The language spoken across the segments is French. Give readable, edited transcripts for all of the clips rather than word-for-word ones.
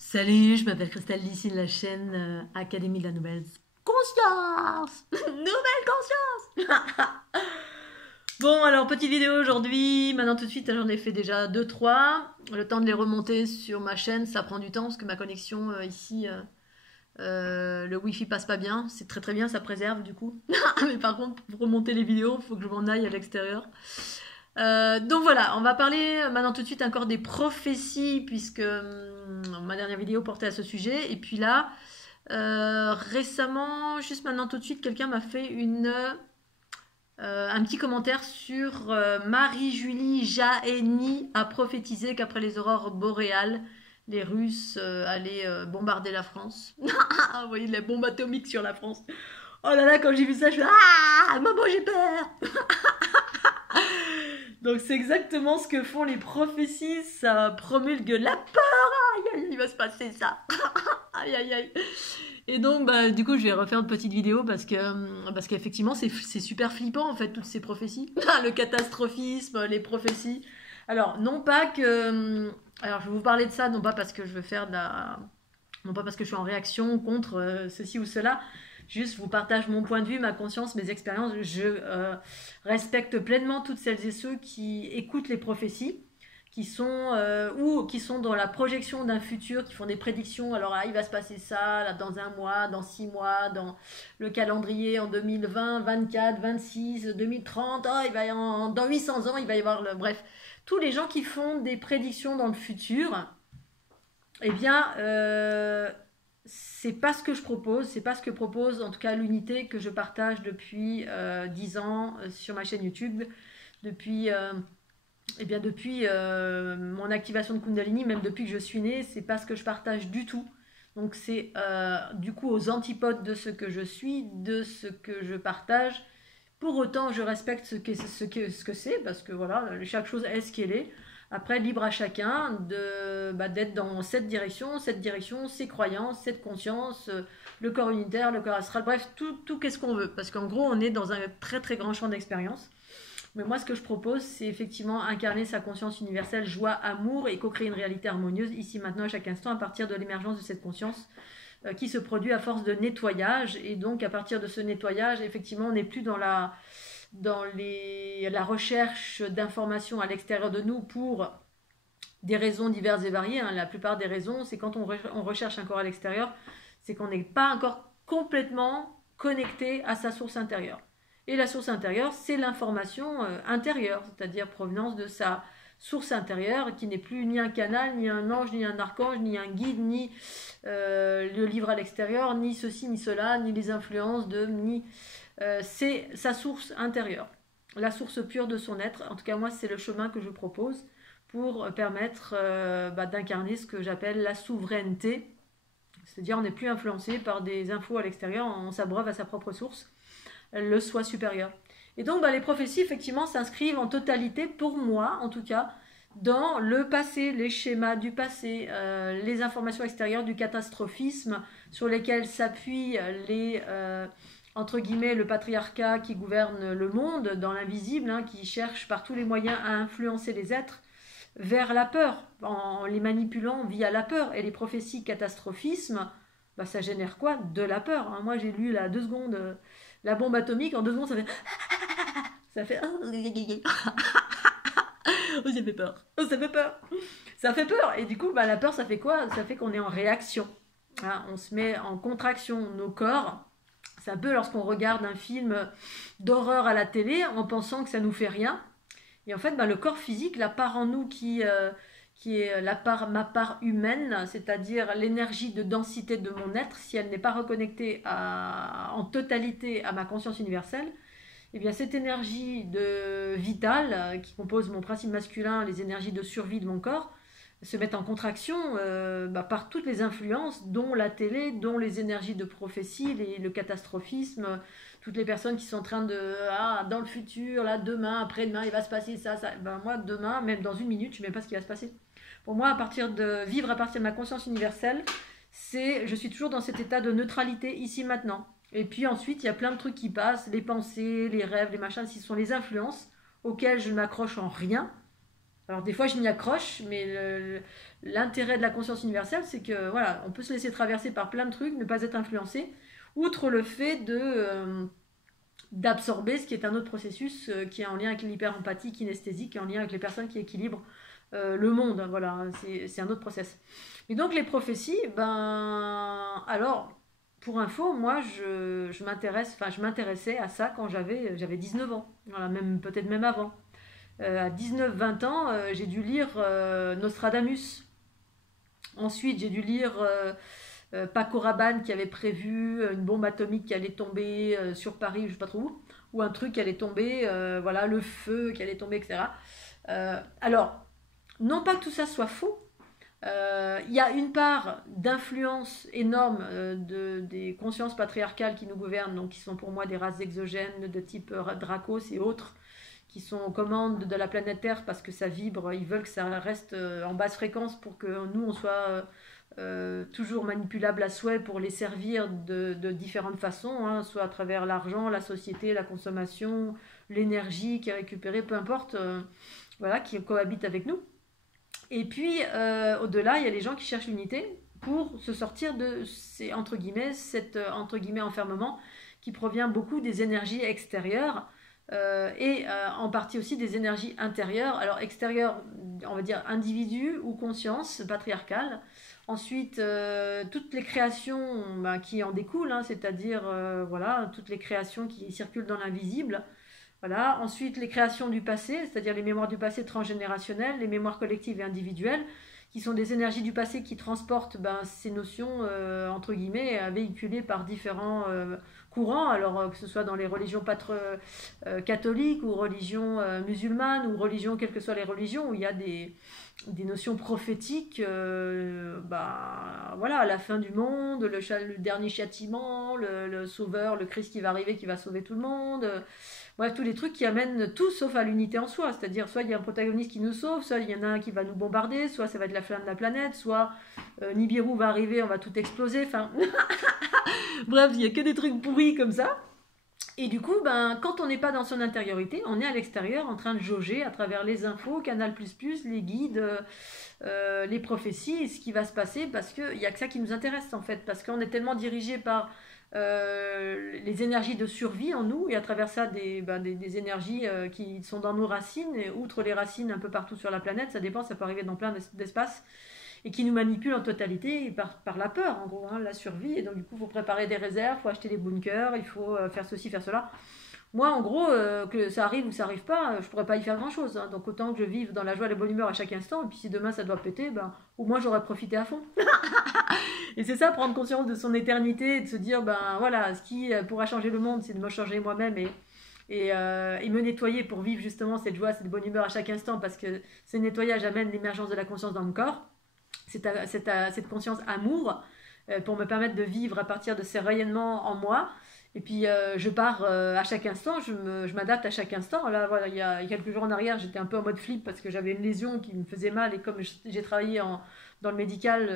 Salut, je m'appelle Christelle, ici de la chaîne Académie de la Nouvelle Conscience. Nouvelle Conscience. Bon, alors, petite vidéo aujourd'hui. Maintenant, tout de suite, j'en ai fait déjà 2-3. Le temps de les remonter sur ma chaîne, ça prend du temps parce que ma connexion ici, le Wi-Fi passe pas bien. C'est très très bien, ça préserve du coup. Mais par contre, pour remonter les vidéos, il faut que je m'en aille à l'extérieur. Donc voilà, on va parler maintenant tout de suite encore des prophéties, puisque ma dernière vidéo portait à ce sujet. Et puis là, récemment, juste maintenant tout de suite, quelqu'un m'a fait un petit commentaire sur Marie-Julie Jahenny a prophétisé qu'après les aurores boréales, les Russes allaient bombarder la France. Vous voyez, la bombe atomique sur la France. Oh là là, quand j'ai vu ça, je fais ah, maman, j'ai peur. Donc c'est exactement ce que font les prophéties, ça promulgue la peur, aïe, aïe, il va se passer ça, aïe, aïe, aïe. Et donc bah, du coup je vais refaire une petite vidéo parce qu'effectivement c'est super flippant en fait toutes ces prophéties, le catastrophisme, les prophéties. Alors non pas que, alors je vais vous parler de ça non pas parce que je veux faire de la, non pas parce que je suis en réaction contre ceci ou cela. Juste, je vous partage mon point de vue, ma conscience, mes expériences. Je respecte pleinement toutes celles et ceux qui écoutent les prophéties, qui sont ou qui sont dans la projection d'un futur, qui font des prédictions. Alors là, il va se passer ça là, dans un mois, dans 6 mois, dans le calendrier en 2020, 24, 26, 2030. Oh, dans 800 ans, il va y avoir le... Bref, tous les gens qui font des prédictions dans le futur, eh bien... c'est pas ce que je propose, c'est pas ce que propose en tout cas l'unité que je partage depuis 10 ans sur ma chaîne YouTube, depuis, mon activation de Kundalini, même depuis que je suis née, c'est pas ce que je partage du tout. Donc c'est du coup aux antipodes de ce que je suis, de ce que je partage. Pour autant, je respecte ce que c'est, parce que voilà, chaque chose est ce qu'elle est. Après, libre à chacun d'être dans cette direction, ses croyances, cette conscience, le corps unitaire, le corps astral, bref, tout qu'est-ce qu'on veut. Parce qu'en gros, on est dans un très très grand champ d'expérience. Mais moi, ce que je propose, c'est effectivement incarner sa conscience universelle, joie, amour, et co-créer une réalité harmonieuse, ici, maintenant, à chaque instant, à partir de l'émergence de cette conscience qui se produit à force de nettoyage. Et donc, à partir de ce nettoyage, effectivement, on n'est plus dans la recherche d'informations à l'extérieur de nous pour des raisons diverses et variées. La plupart des raisons, c'est quand on recherche encore à l'extérieur, c'est qu'on n'est pas encore complètement connecté à sa source intérieure. Et la source intérieure, c'est l'information intérieure, c'est-à-dire provenance de sa source intérieure, qui n'est plus ni un canal, ni un ange, ni un archange, ni un guide, ni le livre à l'extérieur, ni ceci, ni cela, ni les influences c'est sa source intérieure, la source pure de son être. En tout cas, moi, c'est le chemin que je propose pour permettre d'incarner ce que j'appelle la souveraineté. C'est-à-dire, on n'est plus influencé par des infos à l'extérieur, on s'abreuve à sa propre source, le soi supérieur. Et donc, les prophéties, effectivement, s'inscrivent en totalité, pour moi, en tout cas, dans le passé, les schémas du passé, les informations extérieures du catastrophisme sur lesquelles s'appuient entre guillemets, le patriarcat qui gouverne le monde dans l'invisible, qui cherche par tous les moyens à influencer les êtres vers la peur, en les manipulant via la peur. Et les prophéties catastrophisme, ça génère quoi? De la peur. Moi, j'ai lu là 2 secondes la bombe atomique, en 2 secondes, ça fait... ça fait... oh, ça fait peur. Oh, ça fait peur. Ça fait peur. Et du coup, la peur, ça fait quoi? Ça fait qu'on est en réaction. On se met en contraction. Nos corps... C'est un peu lorsqu'on regarde un film d'horreur à la télé en pensant que ça nous fait rien. Et en fait, le corps physique, la part en nous qui est ma part humaine, c'est-à-dire l'énergie de densité de mon être, si elle n'est pas reconnectée en totalité à ma conscience universelle, eh bien cette énergie vitale qui compose mon principe masculin, les énergies de survie de mon corps, se mettent en contraction par toutes les influences, dont la télé, dont les énergies de prophétie, le catastrophisme, toutes les personnes qui sont en train de dans le futur, là, demain, après-demain, il va se passer ça. Moi, demain, même dans 1 minute, je ne sais même pas ce qui va se passer. Pour moi, vivre à partir de ma conscience universelle, je suis toujours dans cet état de neutralité ici maintenant. Et puis ensuite, il y a plein de trucs qui passent, les pensées, les rêves, les machins, ce sont les influences auxquelles je ne m'accroche en rien. Alors des fois je m'y accroche, mais l'intérêt de la conscience universelle, c'est que voilà, on peut se laisser traverser par plein de trucs, ne pas être influencé, outre le fait d'absorber ce qui est un autre processus qui est en lien avec l'hyper-empathie kinesthésique, qui est en lien avec les personnes qui équilibrent le monde. Voilà, c'est un autre process. Et donc les prophéties, ben alors pour info, moi je m'intéressais à ça quand j'avais 19 ans, voilà, même peut-être même avant. À 19-20 ans, j'ai dû lire Nostradamus. Ensuite, j'ai dû lire Paco Rabanne qui avait prévu une bombe atomique qui allait tomber sur Paris, je ne sais pas trop où, ou un truc qui allait tomber, voilà, le feu qui allait tomber, etc. Alors, non pas que tout ça soit faux, il y a une part d'influence énorme des consciences patriarcales qui nous gouvernent, donc qui sont pour moi des races exogènes de type Dracos et autres, qui sont aux commandes de la planète Terre parce que ça vibre, ils veulent que ça reste en basse fréquence pour que nous on soit toujours manipulable à souhait pour les servir de différentes façons, hein, soit à travers l'argent, la société, la consommation, l'énergie qui est récupérée, peu importe, voilà, qui cohabitent avec nous. Et puis au-delà, il y a les gens qui cherchent l'unité pour se sortir de ces entre guillemets, cet entre guillemets enfermement qui provient beaucoup des énergies extérieures en partie aussi des énergies intérieures. Alors extérieures, on va dire individus ou conscience patriarcale. Ensuite, toutes les créations qui en découlent, hein, c'est-à-dire voilà, toutes les créations qui circulent dans l'invisible. Voilà. Ensuite, les créations du passé, c'est-à-dire les mémoires du passé transgénérationnelles, les mémoires collectives et individuelles, qui sont des énergies du passé qui transportent ces notions, entre guillemets, véhiculées par différents courants, alors que ce soit dans les religions catholiques ou religions musulmanes ou religions, quelles que soient les religions, où il y a des notions prophétiques, voilà, la fin du monde, le dernier châtiment, le sauveur, le Christ qui va arriver, qui va sauver tout le monde. Bref, tous les trucs qui amènent tout sauf à l'unité en soi. C'est-à-dire, soit il y a un protagoniste qui nous sauve, soit il y en a un qui va nous bombarder, soit ça va être la flamme de la planète, soit Nibiru va arriver, on va tout exploser. Enfin, bref, il n'y a que des trucs pourris comme ça. Et du coup, quand on n'est pas dans son intériorité, on est à l'extérieur en train de jauger à travers les infos, Canal++, les guides, les prophéties, ce qui va se passer, parce qu'il n'y a que ça qui nous intéresse en fait, parce qu'on est tellement dirigé par les énergies de survie en nous, et à travers ça des énergies qui sont dans nos racines, et outre les racines un peu partout sur la planète, ça dépend, ça peut arriver dans plein d'espaces, et qui nous manipulent en totalité par la peur, en gros, hein, la survie. Et donc du coup, il faut préparer des réserves, il faut acheter des bunkers, il faut faire ceci, faire cela. Moi, en gros, que ça arrive ou ça arrive pas, je pourrais pas y faire grand-chose, hein. Donc autant que je vive dans la joie et la bonne humeur à chaque instant, et puis si demain ça doit péter, au moins j'aurais profité à fond. Et c'est ça, prendre conscience de son éternité, et de se dire, voilà, ce qui pourra changer le monde, c'est de me changer moi-même et me nettoyer pour vivre justement cette joie, cette bonne humeur à chaque instant, parce que ce nettoyage amène l'émergence de la conscience dans mon corps, cette conscience amour, pour me permettre de vivre à partir de ces rayonnements en moi. Et puis je pars à chaque instant, je m'adapte à chaque instant. Là, voilà, il y a quelques jours en arrière, j'étais un peu en mode flip parce que j'avais une lésion qui me faisait mal, et comme j'ai travaillé dans le médical,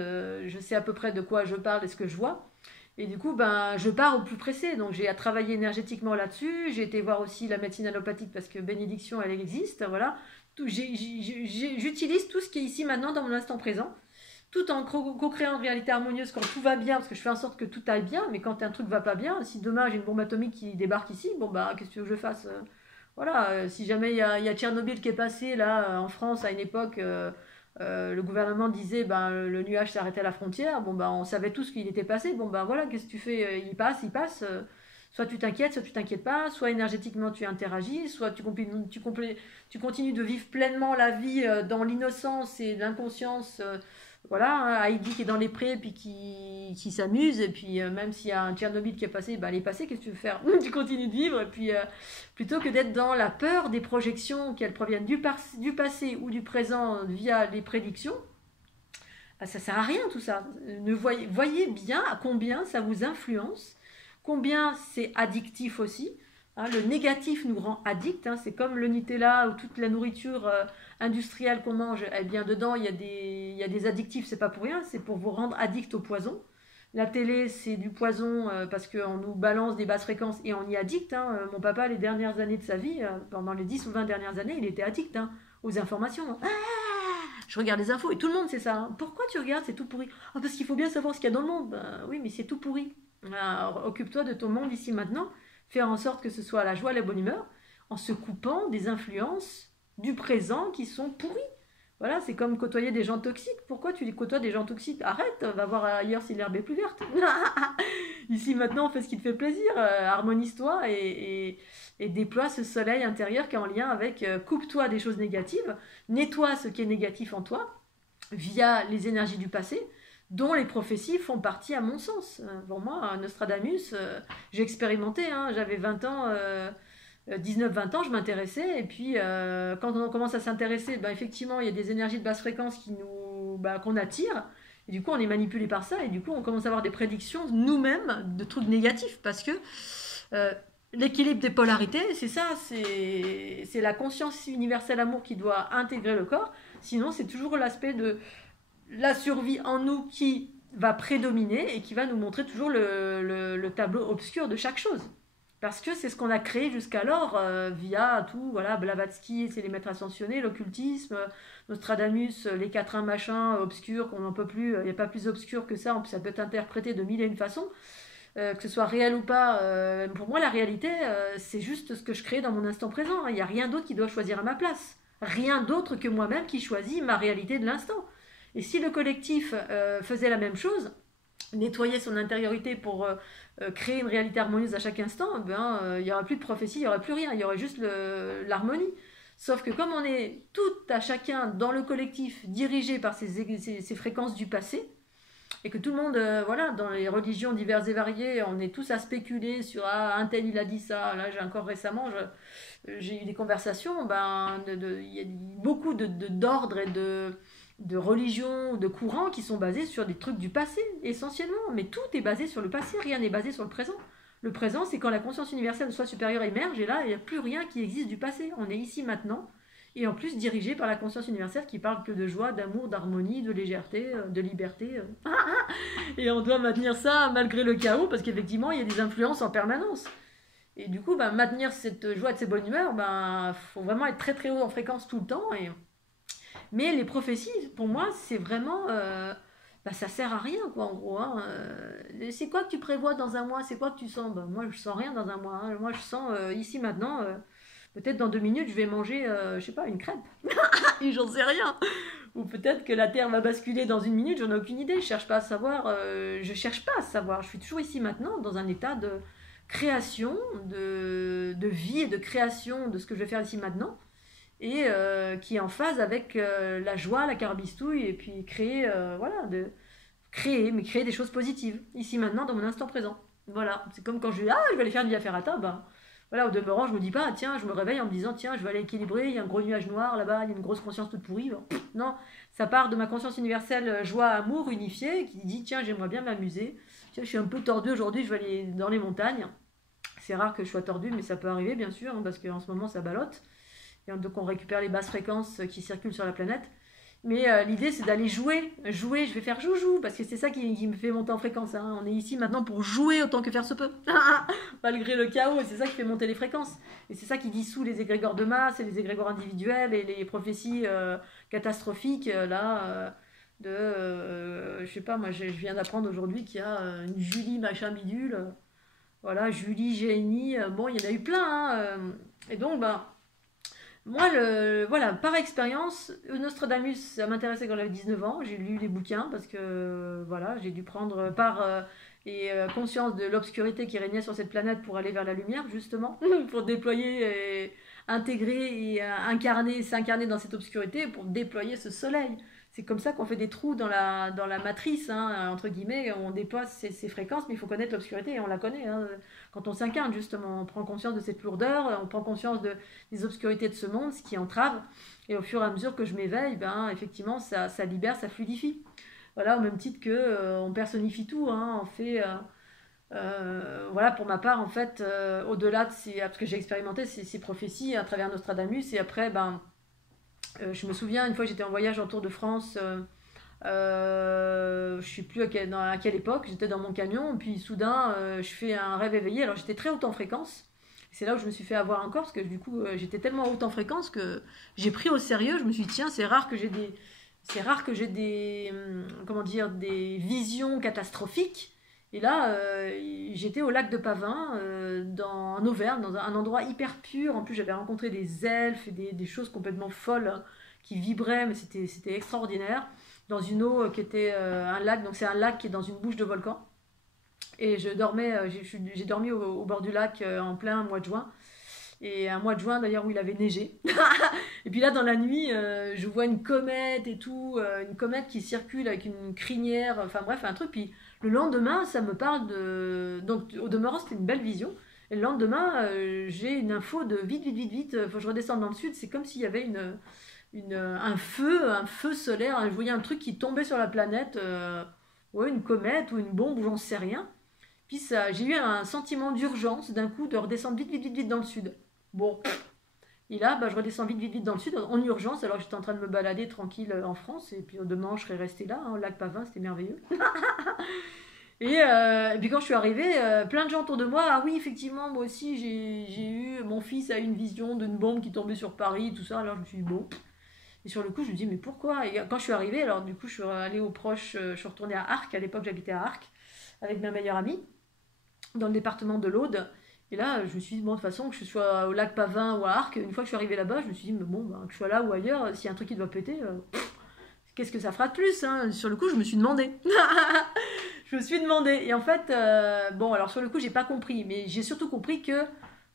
je sais à peu près de quoi je parle et ce que je vois. Et du coup, je pars au plus pressé. Donc j'ai à travailler énergétiquement là-dessus. J'ai été voir aussi la médecine allopathique parce que bénédiction, elle existe. Voilà. J'utilise tout ce qui est ici maintenant dans mon instant présent, tout en co-créant une réalité harmonieuse quand tout va bien, parce que je fais en sorte que tout aille bien. Mais quand un truc va pas bien, si demain j'ai une bombe atomique qui débarque ici, qu'est-ce que tu veux que je fasse, voilà, si jamais il y a Tchernobyl qui est passé là en France à une époque, le gouvernement disait le nuage s'est arrêté à la frontière, on savait tous qu'il était passé, voilà, qu'est-ce que tu fais, il passe, soit tu t'inquiètes, soit tu t'inquiètes pas, soit énergétiquement tu interagis, soit tu continues de vivre pleinement la vie dans l'innocence et l'inconscience, voilà, hein, Heidi qui est dans les prés puis qui s'amuse, et puis même s'il y a un Tchernobyl qui est passé, elle est passée, qu'est-ce que tu veux faire? Tu continues de vivre, et puis plutôt que d'être dans la peur des projections, qu'elles proviennent du passé ou du présent via les prédictions, ça sert à rien tout ça. Voyez bien à combien ça vous influence, combien c'est addictif aussi. Hein, le négatif nous rend addicts, hein, c'est comme le Nutella ou toute la nourriture industrielle qu'on mange. Eh bien, dedans, il y a des addictifs, c'est pas pour rien, c'est pour vous rendre addict au poison. La télé, c'est du poison parce qu'on nous balance des basses fréquences et on y est addict. Hein. Mon papa, les dernières années de sa vie, pendant les 10 ou 20 dernières années, il était addict, hein, aux informations. Hein. Je regarde les infos et tout le monde sait ça. Hein. Pourquoi tu regardes? C'est tout pourri. Ah, parce qu'il faut bien savoir ce qu'il y a dans le monde. Ben, oui, mais c'est tout pourri. Alors, occupe-toi de ton monde ici maintenant. Faire en sorte que ce soit la joie et la bonne humeur en se coupant des influences du présent qui sont pourries. Voilà, c'est comme côtoyer des gens toxiques. Pourquoi tu côtoies des gens toxiques? Arrête, va voir ailleurs si l'herbe est plus verte. Ici maintenant, fais ce qui te fait plaisir, harmonise-toi et déploie ce soleil intérieur qui est en lien avec coupe-toi des choses négatives, nettoie ce qui est négatif en toi via les énergies du passé, dont les prophéties font partie à mon sens. Pour moi, Nostradamus, j'ai expérimenté, hein, j'avais 20 ans. 19-20 ans, je m'intéressais, et puis quand on commence à s'intéresser, ben, effectivement, il y a des énergies de basse fréquence qu'on attire, et du coup, on est manipulé par ça, et du coup, on commence à avoir des prédictions nous-mêmes de trucs négatifs, parce que euh, l'équilibre des polarités, c'est ça, c'est la conscience universelle amour qui doit intégrer le corps, sinon, c'est toujours l'aspect de la survie en nous qui va prédominer et qui va nous montrer toujours le tableau obscur de chaque chose. Parce que c'est ce qu'on a créé jusqu'alors via tout, voilà, Blavatsky, c'est les maîtres ascensionnés, l'occultisme, Nostradamus, les quatrains machins obscurs qu'on n'en peut plus, il n'y a pas plus obscur que ça peut être interprété de mille et une façons, que ce soit réel ou pas. Pour moi, la réalité, c'est juste ce que je crée dans mon instant présent. Il n'y a rien d'autre qui doit choisir à ma place. Rien d'autre que moi-même qui choisit ma réalité de l'instant. Et si le collectif faisait la même chose, nettoyer son intériorité pour créer une réalité harmonieuse à chaque instant, ben, il n'y aura plus de prophétie, il n'y aura plus rien, il y aura juste l'harmonie. Sauf que comme on est tout à chacun dans le collectif dirigé par ces fréquences du passé, et que tout le monde, voilà, dans les religions diverses et variées, on est tous à spéculer sur ah, un tel il a dit ça. Là, j'ai encore récemment, j'ai eu des conversations, ben, il y a beaucoup d'ordres et de religions ou de courants qui sont basés sur des trucs du passé, essentiellement. Mais tout est basé sur le passé, rien n'est basé sur le présent. Le présent, c'est quand la conscience universelle de soi supérieur émerge, et là, il n'y a plus rien qui existe du passé. On est ici maintenant, et en plus dirigé par la conscience universelle qui parle que de joie, d'amour, d'harmonie, de légèreté, de liberté. Et on doit maintenir ça malgré le chaos, parce qu'effectivement, il y a des influences en permanence. Et du coup, ben, maintenir cette joie et cette bonne humeur, ben, faut vraiment être très très haut en fréquence tout le temps. Mais les prophéties, pour moi, c'est vraiment... bah, ça sert à rien, quoi, en gros. Hein. C'est quoi que tu prévois dans un mois? C'est quoi que tu sens? Bah, moi, je sens rien dans un mois. Hein. Moi, je sens ici, maintenant... peut-être dans 2 minutes, je vais manger, je sais pas, une crêpe. Et j'en sais rien. Ou peut-être que la Terre va basculer dans 1 minute, j'en ai aucune idée. Je cherche pas à savoir. Je cherche pas à savoir. Je suis toujours ici maintenant, dans un état de création, de vie et de création de ce que je vais faire ici maintenant. Et qui est en phase avec la joie, la carbistouille, et puis créer, voilà, mais créer des choses positives, ici maintenant, dans mon instant présent. Voilà, c'est comme quand je vais aller faire une via ferrata, bah, voilà, au demeurant, je me dis pas, ah, tiens, je me réveille en me disant, tiens, je vais aller équilibrer, il y a un gros nuage noir là-bas, il y a une grosse conscience toute pourrie. Bon, non, ça part de ma conscience universelle, joie, amour, unifiée, qui dit, tiens, j'aimerais bien m'amuser. Tiens, je suis un peu tordu aujourd'hui, je vais aller dans les montagnes. C'est rare que je sois tordu, mais ça peut arriver, bien sûr, hein, parce qu'en ce moment, ça ballotte. Et donc on récupère les basses fréquences qui circulent sur la planète. Mais l'idée c'est d'aller jouer, je vais faire joujou, parce que c'est ça qui me fait monter en fréquence. Hein. On est ici maintenant pour jouer autant que faire se peut, malgré le chaos, et c'est ça qui fait monter les fréquences. Et c'est ça qui dissout les égrégores de masse et les égrégores individuels et les prophéties catastrophiques, je sais pas, moi je viens d'apprendre aujourd'hui qu'il y a une Julie machin bidule, voilà, Julie, Génie, bon il y en a eu plein, hein, et donc ben... Moi, voilà, par expérience, Nostradamus, ça m'intéressait quand j'avais 19 ans. J'ai lu les bouquins parce que voilà, j'ai dû prendre part et conscience de l'obscurité qui régnait sur cette planète pour aller vers la lumière, justement, pour déployer, intégrer et s'incarner dans cette obscurité pour déployer ce soleil. C'est comme ça qu'on fait des trous dans la matrice, hein, entre guillemets, on déploie ces fréquences, mais il faut connaître l'obscurité et on la connaît. Hein. Quand on s'incarne, justement, on prend conscience de cette lourdeur, on prend conscience des obscurités de ce monde, ce qui entrave, et au fur et à mesure que je m'éveille, ben, effectivement, ça libère, ça fluidifie. Voilà, au même titre que on personnifie tout, hein, on fait... voilà, pour ma part, en fait, au-delà de parce que j'ai expérimenté ces prophéties à travers Nostradamus, et après, ben... je me souviens, une fois j'étais en voyage en Tour de France, je ne sais plus à quelle époque, j'étais dans mon camion, puis soudain je fais un rêve éveillé, alors j'étais très haute en fréquence, C'est là où je me suis fait avoir encore, parce que du coup, j'étais tellement haute en fréquence que j'ai pris au sérieux. Je me suis dit, tiens, comment dire, des visions catastrophiques. Et là, j'étais au lac de Pavin, en Auvergne, dans un endroit hyper pur. En plus, j'avais rencontré des elfes et des choses complètement folles, hein, qui vibraient, mais c'était extraordinaire. Dans une eau qui était un lac, donc c'est un lac qui est dans une bouche de volcan. Et j'ai dormi au bord du lac en plein mois de juin. Et un mois de juin d'ailleurs où il avait neigé. Et puis là dans la nuit, je vois une comète et tout, une comète qui circule avec une crinière, enfin bref un truc. Puis le lendemain, ça me parle de... Donc au demeurant c'était une belle vision. Et le lendemain, j'ai une info de vite, vite, vite, vite, faut que je redescende dans le sud. C'est comme s'il y avait un feu solaire. Je voyais un truc qui tombait sur la planète, ouais, une comète ou une bombe ou j'en sais rien. Puis j'ai eu un sentiment d'urgence d'un coup de redescendre vite, vite, vite, vite dans le sud. Bon, et là, je redescends vite, vite, vite dans le sud en urgence alors que j'étais en train de me balader tranquille en France. Et puis demain, je serais restée là, hein, au lac Pavin, c'était merveilleux. Et puis quand je suis arrivée, plein de gens autour de moi, ah oui, effectivement, moi aussi, mon fils a eu une vision d'une bombe qui tombait sur Paris, tout ça. Alors je me suis dit, bon. Et sur le coup, je me dis, mais pourquoi? Et quand je suis arrivée, alors du coup, je suis allée aux proches, je suis retournée à Arques, à l'époque j'habitais à Arques, avec ma meilleure amie, dans le département de l'Aude. Et là, je me suis dit, bon, de toute façon, que je sois au lac Pavin ou à Arques, une fois que je suis arrivée là-bas, je me suis dit, mais bon, que je sois là ou ailleurs, s'il y a un truc qui doit péter, qu'est-ce que ça fera de plus, hein? Sur le coup, je me suis demandé. Je me suis demandé. Et en fait, bon, alors sur le coup, j'ai pas compris. Mais j'ai surtout compris que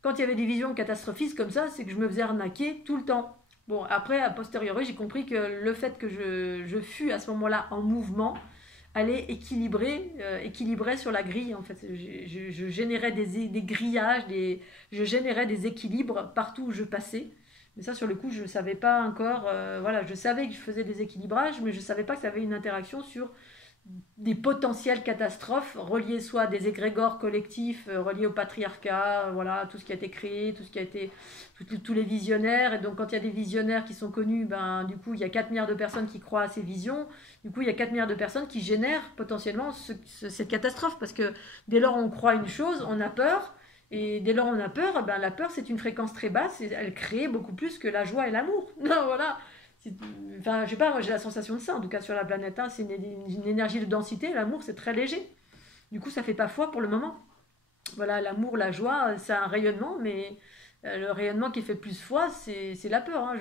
quand il y avait des visions catastrophiques comme ça, c'est que je me faisais arnaquer tout le temps. Bon, après, a posteriori, j'ai compris que le fait que je fus à ce moment-là en mouvement allait équilibrer sur la grille. En fait, je générais des grillages, je générais des équilibres partout où je passais. Mais ça, sur le coup, je ne savais pas encore. Voilà, je savais que je faisais des équilibrages, mais je ne savais pas que ça avait une interaction sur des potentielles catastrophes reliées soit à des égrégores collectifs, reliés au patriarcat, voilà, tout ce qui a été créé, tout ce qui a été, tous les visionnaires. Et donc, quand il y a des visionnaires qui sont connus, ben, du coup, il y a 4 milliards de personnes qui croient à ces visions. Du coup, il y a 4 milliards de personnes qui génèrent potentiellement cette catastrophe. Parce que dès lors on croit une chose, on a peur. Et dès lors on a peur, ben, la peur, c'est une fréquence très basse et elle crée beaucoup plus que la joie et l'amour. Voilà. Enfin, je sais pas, moi j'ai la sensation de ça, en tout cas sur la planète. Hein, c'est une énergie de densité, l'amour c'est très léger. Du coup, ça fait pas foi pour le moment. Voilà, l'amour, la joie, c'est un rayonnement, mais le rayonnement qui fait plus foi, c'est la peur. Hein.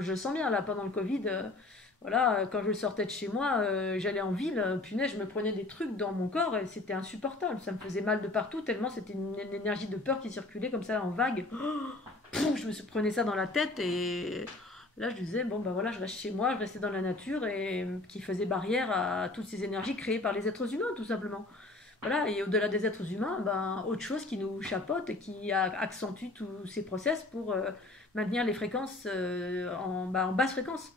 Je le sens bien là pendant le Covid. Voilà, quand je sortais de chez moi, j'allais en ville, punaise, je me prenais des trucs dans mon corps et c'était insupportable. Ça me faisait mal de partout, tellement c'était une énergie de peur qui circulait comme ça en vague. Je me prenais ça dans la tête et là je disais, bon ben voilà, je reste chez moi, je restais dans la nature et qui faisait barrière à toutes ces énergies créées par les êtres humains, tout simplement. Voilà, et au-delà des êtres humains, ben, autre chose qui nous chapeaute et qui accentue tous ces process pour maintenir les fréquences en basse fréquence.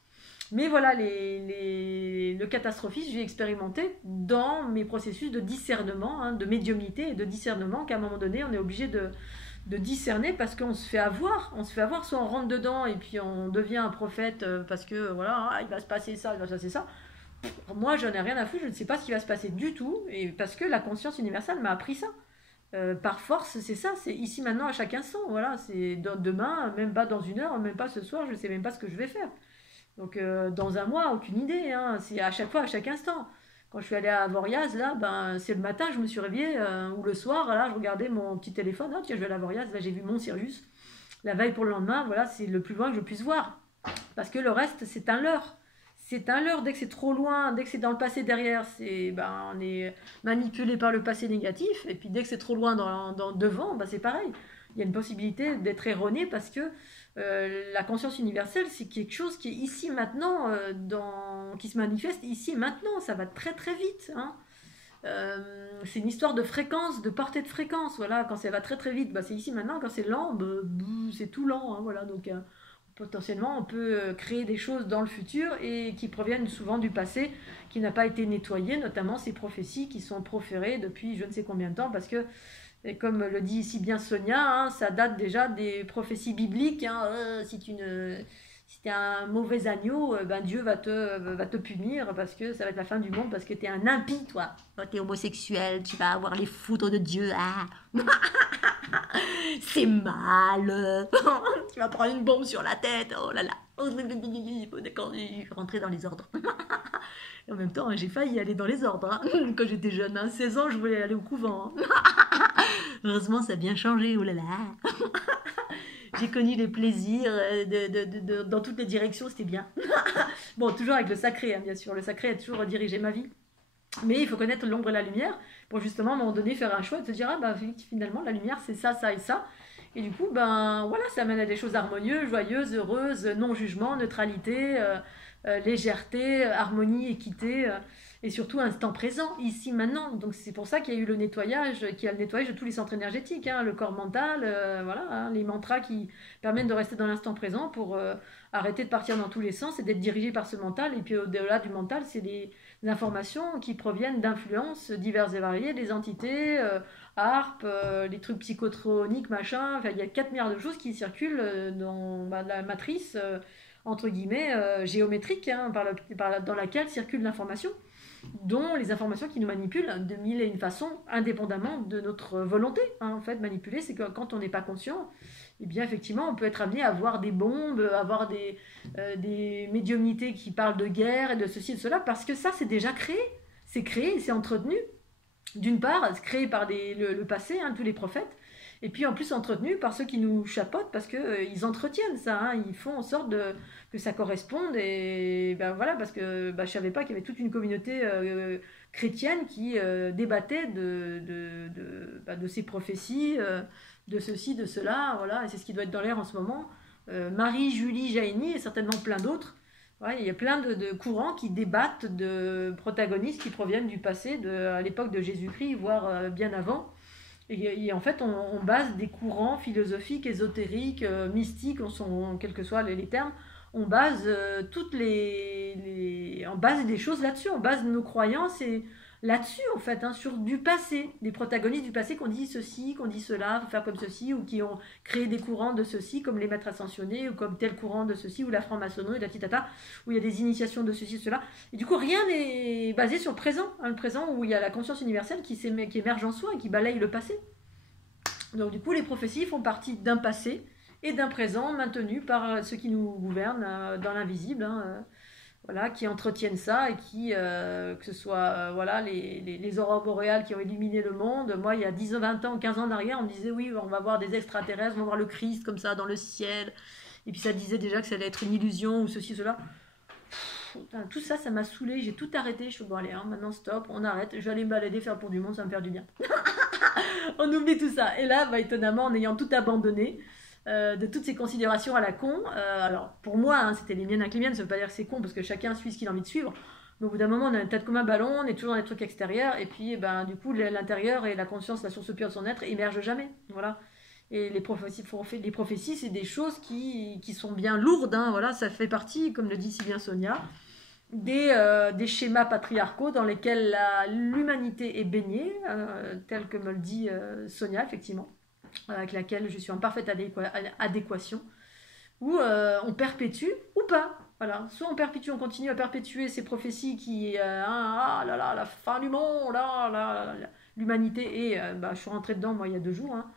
Mais voilà, le catastrophisme, j'ai expérimenté dans mes processus de discernement, hein, de médiumnité et de discernement, qu'à un moment donné, on est obligé de discerner parce qu'on se fait avoir, soit on rentre dedans et puis on devient un prophète parce que voilà, il va se passer ça, il va se passer ça. Moi, j'en ai rien à foutre, je ne sais pas ce qui va se passer du tout, et parce que la conscience universelle m'a appris ça. Par force, c'est ça, c'est ici maintenant à chaque instant. Voilà, c'est demain, même pas dans une heure, même pas ce soir, je ne sais même pas ce que je vais faire. Donc dans un mois, aucune idée, hein, c'est à chaque fois, à chaque instant. Quand je suis allée à Avoriaz, là, ben, c'est le matin, je me suis réveillée, ou le soir, là, je regardais mon petit téléphone, ah, tiens, je vais à Avoriaz, là, j'ai vu mon Sirius. La veille pour le lendemain, voilà, c'est le plus loin que je puisse voir. Parce que le reste, c'est un leurre. C'est un leurre, dès que c'est trop loin, dès que c'est dans le passé derrière, on est manipulé par le passé négatif, et puis dès que c'est trop loin devant, ben, c'est pareil. Il y a une possibilité d'être erroné parce que la conscience universelle, c'est quelque chose qui est ici maintenant, qui se manifeste ici et maintenant. Ça va très très vite. Hein. C'est une histoire de fréquence, de portée de fréquence. Voilà, quand ça va très très vite, bah, c'est ici maintenant. Quand c'est lent, c'est tout lent. Hein, voilà, donc potentiellement, on peut créer des choses dans le futur et qui proviennent souvent du passé, qui n'a pas été nettoyé, notamment ces prophéties qui sont proférées depuis je ne sais combien de temps, parce que et comme le dit si bien Sonia, hein, ça date déjà des prophéties bibliques. Hein, Si tu es un mauvais agneau, ben Dieu va te punir parce que ça va être la fin du monde, parce que tu es un impie, toi. Tu es homosexuel, tu vas avoir les foudres de Dieu. Ah. C'est mal. Tu vas prendre une bombe sur la tête. Oh là là. D'accord, je vais rentrer dans les ordres. Et en même temps, j'ai failli aller dans les ordres hein, quand j'étais jeune. Hein. 16 ans, je voulais aller au couvent. Hein. Heureusement, ça a bien changé. Oh là là. J'ai connu les plaisirs dans toutes les directions, c'était bien. Bon, toujours avec le sacré, hein, bien sûr. Le sacré a toujours dirigé ma vie. Mais il faut connaître l'ombre et la lumière pour justement, à un moment donné, faire un choix et se dire, ah bah finalement, la lumière, c'est ça, ça et ça. Et du coup, ben voilà, ça mène à des choses harmonieuses, joyeuses, heureuses, non-jugement, neutralité, légèreté, harmonie, équité, et surtout instant présent, ici, maintenant. Donc c'est pour ça qu'il y a eu le nettoyage, qu'il y a le nettoyage de tous les centres énergétiques, hein, le corps mental, voilà, hein, les mantras qui permettent de rester dans l'instant présent pour arrêter de partir dans tous les sens et d'être dirigé par ce mental. Et puis au-delà du mental, c'est des informations qui proviennent d'influences diverses et variées, des entités, harpe, les trucs psychotroniques, machin. Enfin, il y a 4 milliards de choses qui circulent dans la matrice, entre guillemets, géométrique, hein, dans laquelle circule l'information, dont les informations qui nous manipulent de mille et une façons, indépendamment de notre volonté. Hein, en fait, manipuler, c'est que quand on n'est pas conscient, eh bien, effectivement, on peut être amené à voir des bombes, avoir des médiumnités qui parlent de guerre et de ceci et de cela, parce que ça, c'est déjà créé. C'est créé, c'est entretenu. D'une part, c'est créé par le passé, hein, tous les prophètes, et puis en plus entretenu par ceux qui nous chapeautent, parce qu'ils entretiennent ça, hein, ils font en sorte que ça corresponde, et ben voilà, parce que je ne savais pas qu'il y avait toute une communauté chrétienne qui débattait de ces prophéties, de ceci, de cela, voilà, et c'est ce qui doit être dans l'air en ce moment. Marie, Julie, Jaini et certainement plein d'autres. Ouais, il y a plein de courants qui débattent de protagonistes qui proviennent du passé, à l'époque de Jésus-Christ, voire bien avant. Et en fait, on base des courants philosophiques, ésotériques, mystiques, quels que soient les termes, on base on base des choses là-dessus, on base nos croyances et là-dessus en fait, hein, sur du passé, des protagonistes du passé qu'on dit ceci, qu'on dit cela, faut faire comme ceci, ou qui ont créé des courants de ceci, comme les maîtres ascensionnés, ou comme tel courant de ceci, ou la franc-maçonnerie, la titata, où il y a des initiations de ceci, cela. Et du coup, rien n'est basé sur le présent, hein, le présent où il y a la conscience universelle qui émerge en soi et qui balaye le passé. Donc du coup, les prophéties font partie d'un passé et d'un présent maintenu par ceux qui nous gouvernent dans l'invisible, hein, voilà, qui entretiennent ça et qui, que ce soit voilà, les aurores boréales qui ont illuminé le monde. Moi, il y a 10, 20 ans, 15 ans d'arrière, on me disait oui, on va voir des extraterrestres, on va voir le Christ comme ça dans le ciel. Et puis ça disait déjà que ça allait être une illusion ou ceci, cela. Tout ça, ça m'a saoulé, j'ai tout arrêté. Je suis bon, allez, hein, maintenant stop, on arrête. Je vais aller me balader, faire pour du monde, ça va me faire du bien. On oublie tout ça. Et là, étonnamment, en ayant tout abandonné, de toutes ces considérations à la con. Alors, pour moi, hein, c'était les miennes avec les miennes, ça veut pas dire que c'est con, parce que chacun suit ce qu'il a envie de suivre. Mais au bout d'un moment, on a une tête comme un ballon, on est toujours dans les trucs extérieurs, et puis, du coup, l'intérieur et la conscience, la source pure de son être, émergent jamais. Voilà. Et les prophéties, c'est des choses qui sont bien lourdes, hein, voilà, ça fait partie, comme le dit si bien Sonia, des schémas patriarcaux dans lesquels l'humanité est baignée, tel que me le dit Sonia, effectivement, avec laquelle je suis en parfaite adéquation, où on perpétue ou pas. Voilà. Soit on perpétue, on continue à perpétuer ces prophéties qui, la fin du monde, l'humanité, et je suis rentrée dedans, moi, il y a 2 jours, hein.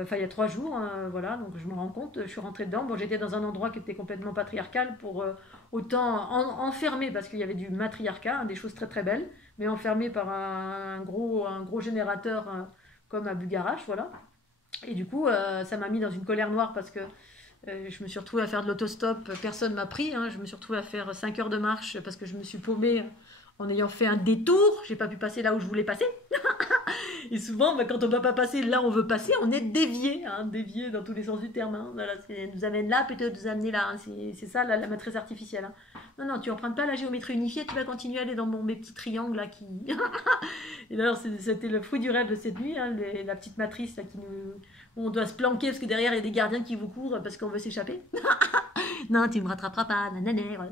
Enfin il y a 3 jours, hein, voilà, donc je me rends compte, je suis rentrée dedans. Bon, j'étais dans un endroit qui était complètement patriarcal, pour autant enfermé, parce qu'il y avait du matriarcat, hein, des choses très très belles, mais enfermé par un gros générateur, comme à Bugarache, voilà. Et du coup, ça m'a mis dans une colère noire, parce que je me suis retrouvée à faire de l'autostop, personne m'a pris, hein, je me suis retrouvée à faire 5 heures de marche, parce que je me suis paumée en ayant fait un détour, j'ai pas pu passer là où je voulais passer. Et souvent, quand on ne va pas passer là où on veut passer, on est dévié, hein, dévié dans tous les sens du terme. Hein. Voilà, nous amène là, plutôt nous amener là. Hein. C'est ça la matrice artificielle. Hein. Non, tu n'empruntes pas la géométrie unifiée, tu vas continuer à aller dans mes petits triangles là qui. Et d'ailleurs, c'était le fruit du rêve de cette nuit, hein, la petite matrice là, où on doit se planquer parce que derrière il y a des gardiens qui vous courent parce qu'on veut s'échapper. Non, tu me rattraperas pas, nanana. Voilà.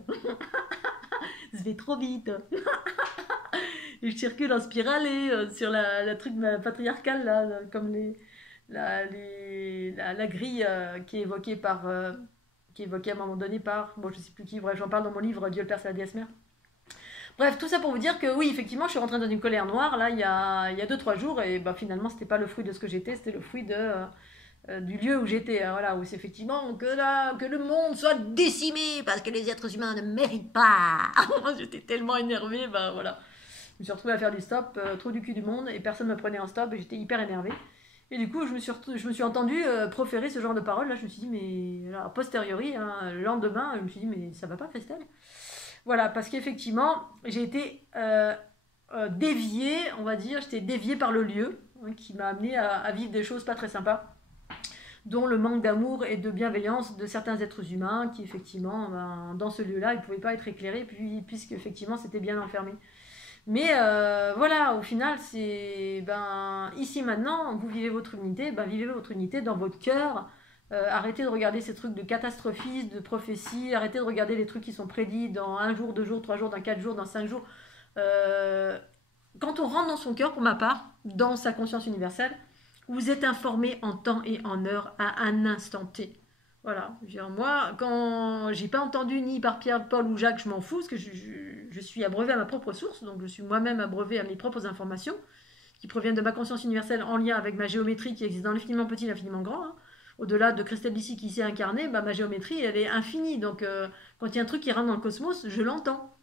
Je vais trop vite. Et je circule en spirale sur la truc patriarcale, comme la grille qui est évoquée par qui est évoqué à un moment donné par, bon, je sais plus qui, bref, j'en parle dans mon livre Dieu le Père, c'est la déesse mère. Bref, tout ça pour vous dire que oui, effectivement, je suis rentrée dans une colère noire, là, il y a 2-3 jours, et bah, finalement, c'était pas le fruit de ce que j'étais, c'était le fruit du lieu où j'étais, voilà, où c'est effectivement que le monde soit décimé, parce que les êtres humains ne méritent pas. J'étais tellement énervée, bah voilà. Je me suis retrouvée à faire du stop, trop du cul du monde, et personne ne me prenait un stop, et j'étais hyper énervée. Et du coup, je me suis entendue proférer ce genre de paroles. Là, je me suis dit, mais là, a posteriori, hein, le lendemain, je me suis dit, mais ça va pas, Christelle? Voilà, parce qu'effectivement, j'ai été déviée, on va dire, j'étais déviée par le lieu, hein, qui m'a amenée à vivre des choses pas très sympas, dont le manque d'amour et de bienveillance de certains êtres humains, qui effectivement, ben, dans ce lieu-là, ils ne pouvaient pas être éclairés, puisque effectivement, c'était bien enfermé. Mais voilà, au final, c'est ben, ici maintenant, vous vivez votre unité, ben, vivez votre unité dans votre cœur. Arrêtez de regarder ces trucs de catastrophisme, de prophétie. Arrêtez de regarder les trucs qui sont prédits dans 1 jour, 2 jours, 3 jours, dans 4 jours, dans 5 jours. Euh, Quand on rentre dans son cœur, pour ma part, dans sa conscience universelle, vous êtes informé en temps et en heure à un instant T. Voilà. Je veux dire, moi, quand j'ai pas entendu ni par Pierre, Paul ou Jacques, je m'en fous, parce que je suis abreuvé à ma propre source, donc je suis moi-même abreuvé à mes propres informations, qui proviennent de ma conscience universelle en lien avec ma géométrie qui existe dans l'infiniment petit et l'infiniment grand. Hein. Au-delà de Christelle d'ici qui s'est incarnée, bah, ma géométrie, elle est infinie. Donc, quand il y a un truc qui rentre dans le cosmos, je l'entends.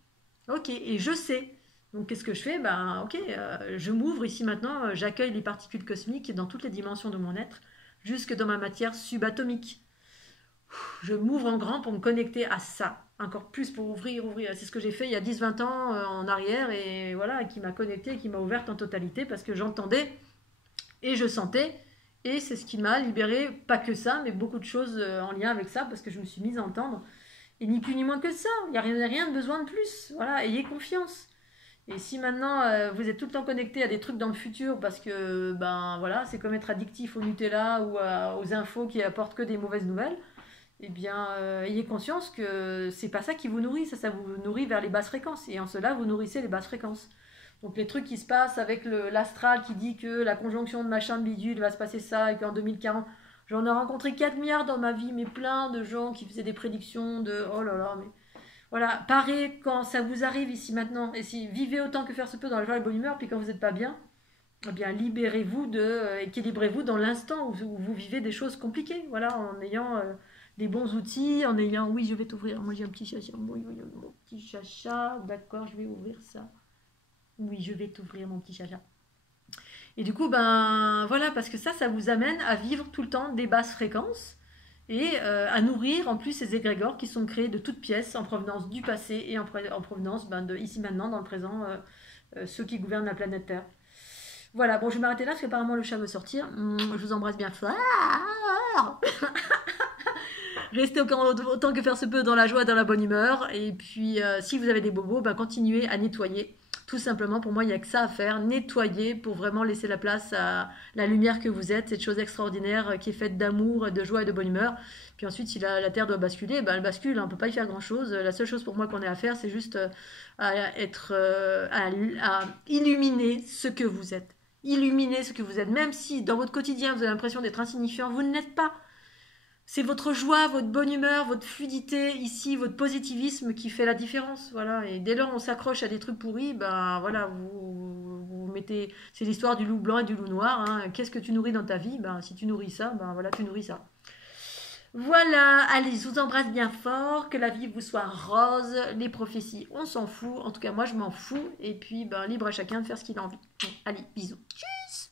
Ok, et je sais. Donc, qu'est-ce que je fais? Ben, ok, je m'ouvre ici maintenant, j'accueille les particules cosmiques dans toutes les dimensions de mon être, jusque dans ma matière subatomique. Je m'ouvre en grand pour me connecter à ça. Encore plus pour ouvrir. C'est ce que j'ai fait il y a 10-20 ans en arrière et voilà, qui m'a connecté, qui m'a ouverte en totalité parce que j'entendais et je sentais. Et c'est ce qui m'a libéré, pas que ça, mais beaucoup de choses en lien avec ça parce que je me suis mise à entendre. Et ni plus ni moins que ça. Il n'y a rien de besoin de plus. Voilà, ayez confiance. Et si maintenant vous êtes tout le temps connecté à des trucs dans le futur parce que ben voilà, c'est comme être addictif au Nutella ou aux infos qui apportent que des mauvaises nouvelles, eh bien, ayez conscience que c'est pas ça qui vous nourrit, ça vous nourrit vers les basses fréquences. Et en cela, vous nourrissez les basses fréquences. Donc les trucs qui se passent avec l'astral qui dit que la conjonction de machin de bidule va se passer ça et qu'en 2040, j'en ai rencontré 4 milliards dans ma vie, mais plein de gens qui faisaient des prédictions de oh là là, mais voilà, parez quand ça vous arrive ici maintenant. Et si vivez autant que faire se peut dans la joie et la bonne humeur, puis quand vous n'êtes pas bien, eh bien libérez-vous équilibrez-vous dans l'instant où vous vivez des choses compliquées. Voilà, en ayant des bons outils, en ayant, oui, je vais t'ouvrir, moi j'ai un petit chacha, oui, oui, mon petit chacha, d'accord, je vais ouvrir ça. Oui, je vais t'ouvrir, mon petit chacha. Et du coup, ben voilà, parce que ça vous amène à vivre tout le temps des basses fréquences et à nourrir en plus ces égrégores qui sont créés de toutes pièces en provenance du passé et en provenance ben, de ici maintenant, dans le présent, ceux qui gouvernent la planète Terre. Voilà, bon, je vais m'arrêter là parce qu'apparemment le chat veut sortir. Je vous embrasse bien fort. Restez autant que faire se peut dans la joie, dans la bonne humeur. Et puis, si vous avez des bobos, ben, continuez à nettoyer. Tout simplement, pour moi, il n'y a que ça à faire. Nettoyer pour vraiment laisser la place à la lumière que vous êtes, cette chose extraordinaire qui est faite d'amour, de joie et de bonne humeur. Puis ensuite, si la Terre doit basculer, ben, elle bascule. On ne peut pas y faire grand-chose. La seule chose pour moi qu'on ait à faire, c'est juste à illuminer ce que vous êtes. Illuminer ce que vous êtes. Même si dans votre quotidien, vous avez l'impression d'être insignifiant, vous ne l'êtes pas. C'est votre joie, votre bonne humeur, votre fluidité ici, votre positivisme qui fait la différence. Voilà. Et dès lors on s'accroche à des trucs pourris, ben voilà, vous mettez. C'est l'histoire du loup blanc et du loup noir. Hein. Qu'est-ce que tu nourris dans ta vie? Ben si tu nourris ça, ben voilà, tu nourris ça. Voilà, allez, je vous embrasse bien fort, que la vie vous soit rose, les prophéties, on s'en fout, en tout cas moi je m'en fous, et puis ben libre à chacun de faire ce qu'il a envie. Bon, allez, bisous. Tchuss.